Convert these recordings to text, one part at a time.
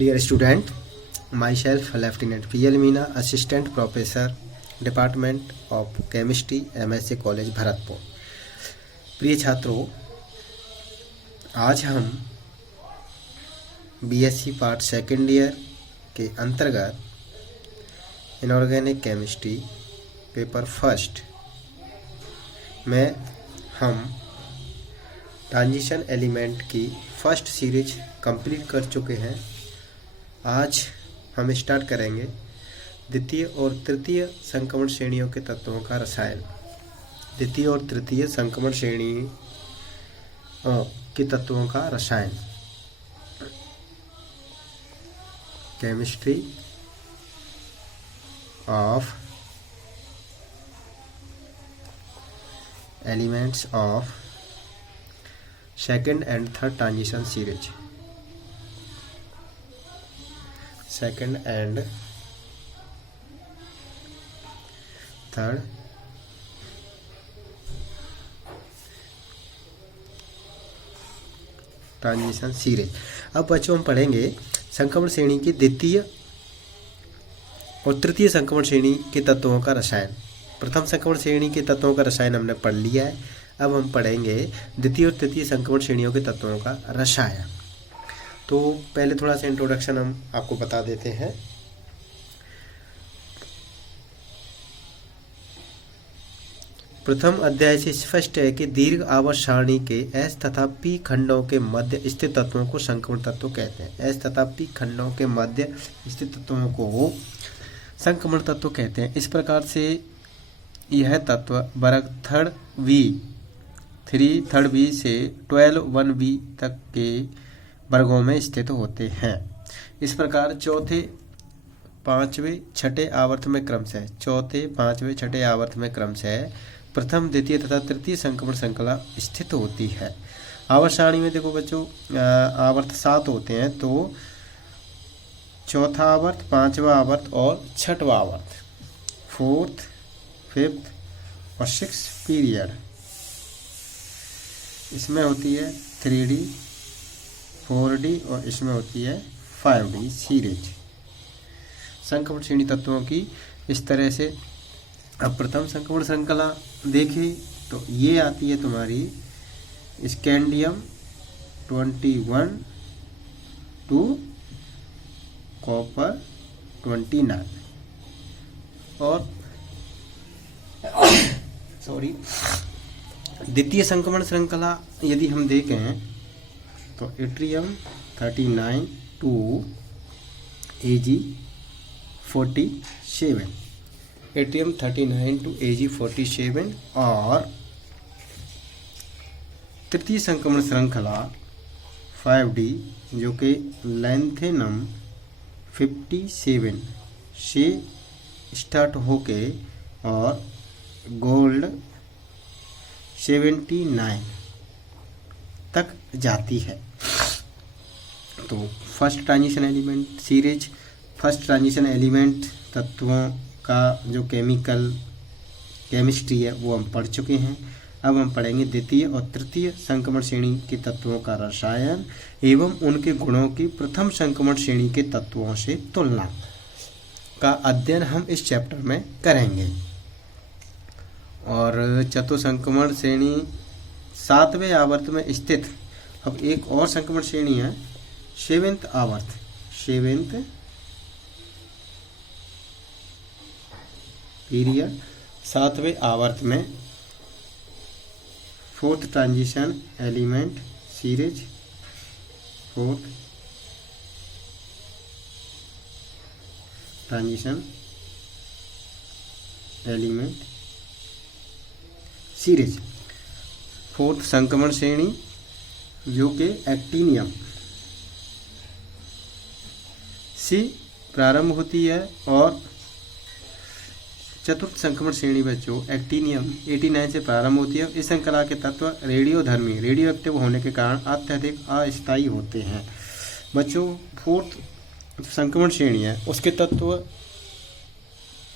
Dear student, myself Lieutenant P.L. Meena, Assistant Professor, Department of Chemistry, MSc College Bharatpur. प्रिय छात्रों, आज हम BSc part second year के अंतर्गत इनऑर्गेनिक केमिस्ट्री पेपर फर्स्ट में हम ट्रांजिशन एलिमेंट की फर्स्ट सीरीज कंप्लीट कर चुके हैं। आज हम स्टार्ट करेंगे द्वितीय और तृतीय संक्रमण श्रेणियों के तत्वों का रसायन। द्वितीय और तृतीय संक्रमण श्रेणी के तत्वों का रसायन। Chemistry of elements of second and third transition series. Second and third transition series. अब बच्चों हम पढ़ेंगे संक्रमण श्रेणी की द्वितीय और तृतीय संक्रमण श्रेणी के तत्वों का रसायन। प्रथम संक्रमण श्रेणी के तत्वों का रसायन हमने पढ़ लिया है। अब हम पढ़ेंगे द्वितीय और तृतीय संक्रमण श्रेणियों के तत्वों का रसायन। तो पहले थोड़ा सा इंट्रोडक्शन हम आपको बता देते हैं। प्रथम अध्याय से स्पष्ट है कि दीर्घ आवर्त सारणी के एस तथा पी खंडों के मध्य स्थित तत्वों को संक्रमण तत्व कहते हैं। एस तथा पी खंडों के मध्य स्थित तत्वों को संक्रमण तत्व कहते हैं। इस प्रकार से यह तत्व वर्ग थर्ड बी से 12 तक के वर्गों में स्थित होते हैं। इस प्रकार चौथे पांचवें छठे आवर्त में क्रमशः प्रथम द्वितीय तथा तृतीय संक्रमण श्रृंखला स्थित होती है। आवर्त सारणी में देखो बच्चों, आवर्त 7 होते हैं, तो चौथा आवर्त, पांचवा आवर्त और छठवा आवर्त, 4th, 5th और 6th पीरियड, इसमें होती है 3D 4D और इसमें होती है 5D सीरीज। संक्रमण श्रेणी तत्वों की इस तरह से। अब प्रथम संक्रमण श्रृंखला देखें तो ये आती है तुम्हारी स्कैंडियम 21 टू कॉपर 29 और द्वितीय संक्रमण श्रृंखला यदि हम देखें तो atrium 39 to Ag47, atrium 39 to Ag47 और तृतीय संक्रमण श्रृंखला 5D जो कि लैंथेनम 57 से स्टार्ट होके और गोल्ड 79 तक जाती है। तो first transition element series, first transition element तत्वों का जो केमिस्ट्री है वो हम पढ़ चुके हैं। अब हम पढ़ेंगे द्वितीय और तृतीय संक्रमण श्रेणी के तत्वों का रसायन एवं उनके गुणों की प्रथम संक्रमण श्रेणी के तत्वों से तुलना का अध्ययन हम इस चैप्टर में करेंगे। और चतुसंक्रमण श्रेणी 7वें आवर्त में स्थित। अब एक और संक्रमण श्रेणी है 7th आवर्त, 7th पीरियड, 7वें आवर्त में 4th transition element series, 4th transition element series. 4th संक्रमण श्रेणी जो कि एक्टिनियम से प्रारंभ होती है और चतुर्थ संक्रमण श्रेणी बच्चों एक्टिनियम 89 से प्रारंभ होती है। इस श्रृंखला के तत्व रेडियोधर्मी, रेडियो एक्टिव होने के कारण अत्यधिक अस्थायी होते हैं। बच्चों 4th संक्रमण श्रेणी है उसके तत्व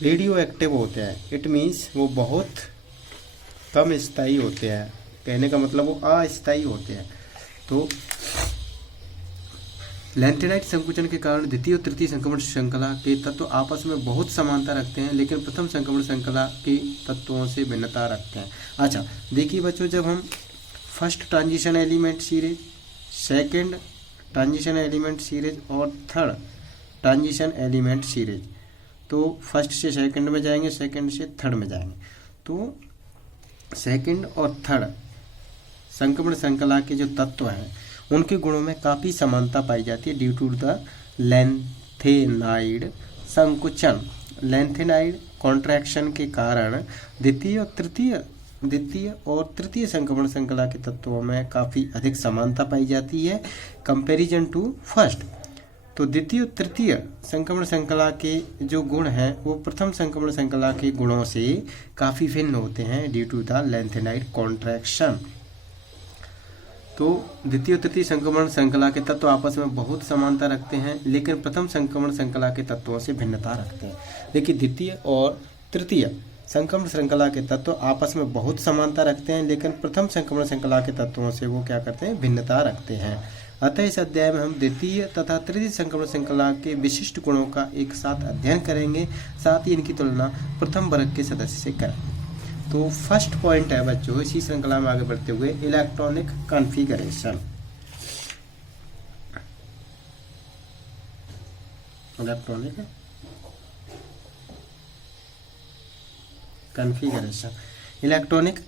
रेडियो एक्टिव होते हैं। इट मीन्स वो बहुत कम स्थायी होते हैं, कहने का मतलब वो अस्थायी होते हैं। तो लैंथेनाइट संकुचन के कारण द्वितीय और तृतीय संक्रमण श्रृंखला के तत्व आपस में बहुत समानता रखते हैं, लेकिन प्रथम संक्रमण श्रृंखला के तत्वों से भिन्नता रखते हैं। अच्छा देखिए बच्चों, जब हम first transition element series, second transition element series और थर्ड ट्रांजिशन एलिमेंट सीरीज, तो फर्स्ट से सेकंड में जाएंगे, सेकंड से थर्ड में जाएंगे। तो सेकंड और थर्ड संक्रमण श्रृंखला के जो तत्व हैं उनके गुणों में काफ़ी समानता पाई जाती है ड्यू टू द लैंथेनाइड संकुचन। लैंथेनाइड कॉन्ट्रैक्शन के कारण द्वितीय और तृतीय संक्रमण श्रृंखला के तत्वों में काफ़ी अधिक समानता पाई जाती है कंपैरिजन टू फर्स्ट। तो द्वितीय और तृतीय संक्रमण श्रृंखला के जो गुण हैं वो प्रथम संक्रमण श्रृंखला के गुणों से काफ़ी भिन्न होते हैं due to the lanthanide contraction. तो द्वितीय और तृतीय संक्रमण श्रृंखला के तत्व आपस में बहुत समानता रखते हैं, लेकिन प्रथम संक्रमण श्रृंखला के तत्वों से भिन्नता रखते हैं। देखिए तृतीय और तृतीय संक्रमण श्रृंखला के तत्व आपस में बहुत समानता रखते हैं, लेकिन प्रथम संक्रमण श्रृंखला के तत्वों से वो क्या करते हैं, भिन्नता रखते हैं। अतः इस अध्याय में हम द्वितीय तथा तृतीय संक्रमण श्रृंखला के विशिष्ट गुणों का एक साथ अध्ययन करेंगे, साथ ही इनकी तुलना प्रथम वर्ग के सदस्य से करेंगे। तो फर्स्ट पॉइंट है बच्चों, इसी श्रृंखला में आगे बढ़ते हुए electronic configuration. Electronic configuration, electronic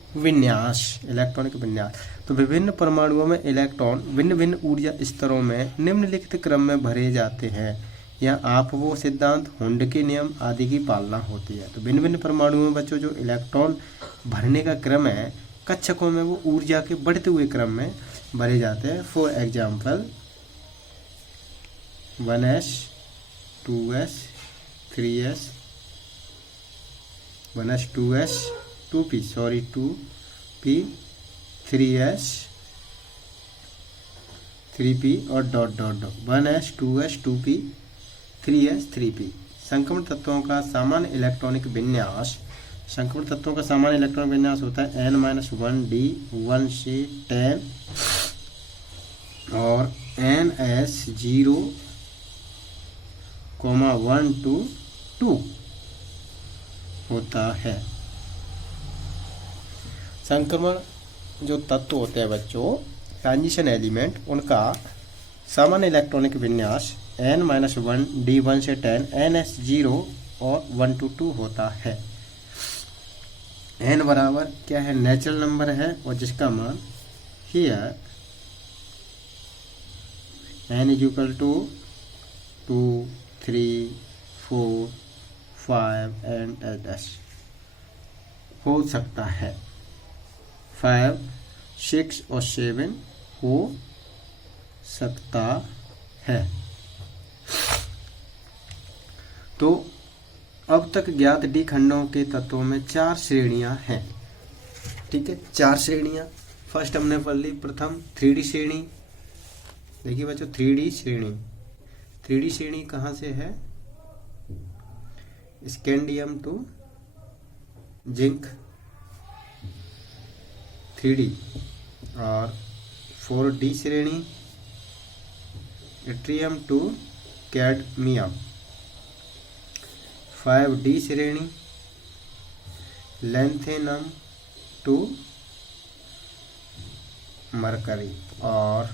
विन्यास। तो विभिन्न परमाणुओं में इलेक्ट्रॉन भिन्न भिन्न ऊर्जा स्तरों में निम्नलिखित क्रम में भरे जाते हैं। यह आपवो सिद्धांत, हुंड के नियम आदि की पालना होती है। तो भिन्न भिन्न परमाणुओं में बच्चों जो इलेक्ट्रॉन भरने का क्रम है, कक्षकों में वो ऊर्जा के बढ़ते हुए क्रम में भरे जाते हैं। For example 1s 2s 3s 1s 2s 2p 3s 3p और dot 1s 2s 2p 3s 3p। संक्रमण तत्वों का सामान्य इलेक्ट्रॉनिक विन्यास होता है n-1d 1 से 10 और ns 0,1 to 2 होता है। संक्रमण जो तत्व होते हैं बच्चों, ट्रांजिशन एलिमेंट, उनका सामान्य इलेक्ट्रॉनिक विन्यास n-1 d 1 से 10 ns 0 और 1 to 2 होता है। n बराबर क्या है, नेचुरल नंबर है और जिसका मान हियर n = 2 3 4 5 एंड एस हो सकता है, 5 6 और 7 हो सकता है। तो अब तक ज्ञात डी खंडों के तत्वों में 4 श्रेणियां हैं। ठीक है, 4 श्रेणियां। फर्स्ट हमने पढ़ ली प्रथम 3D श्रेणी। देखिए बच्चों 3D श्रेणी कहाँ से है, स्कैंडियम टू जिंक 3D। और 4D श्रेणी इट्रियम टू कैडमियम। 5D श्रेणी लैंथेनम टू मरकरी। और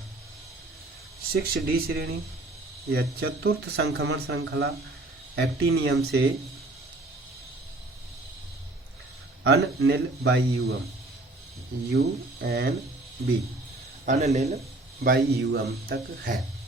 6D श्रेणी या चतुर्थ संक्रमण श्रृंखला एक्टिनियम से अननिल बाई UNB अननिल बाई UM तक है।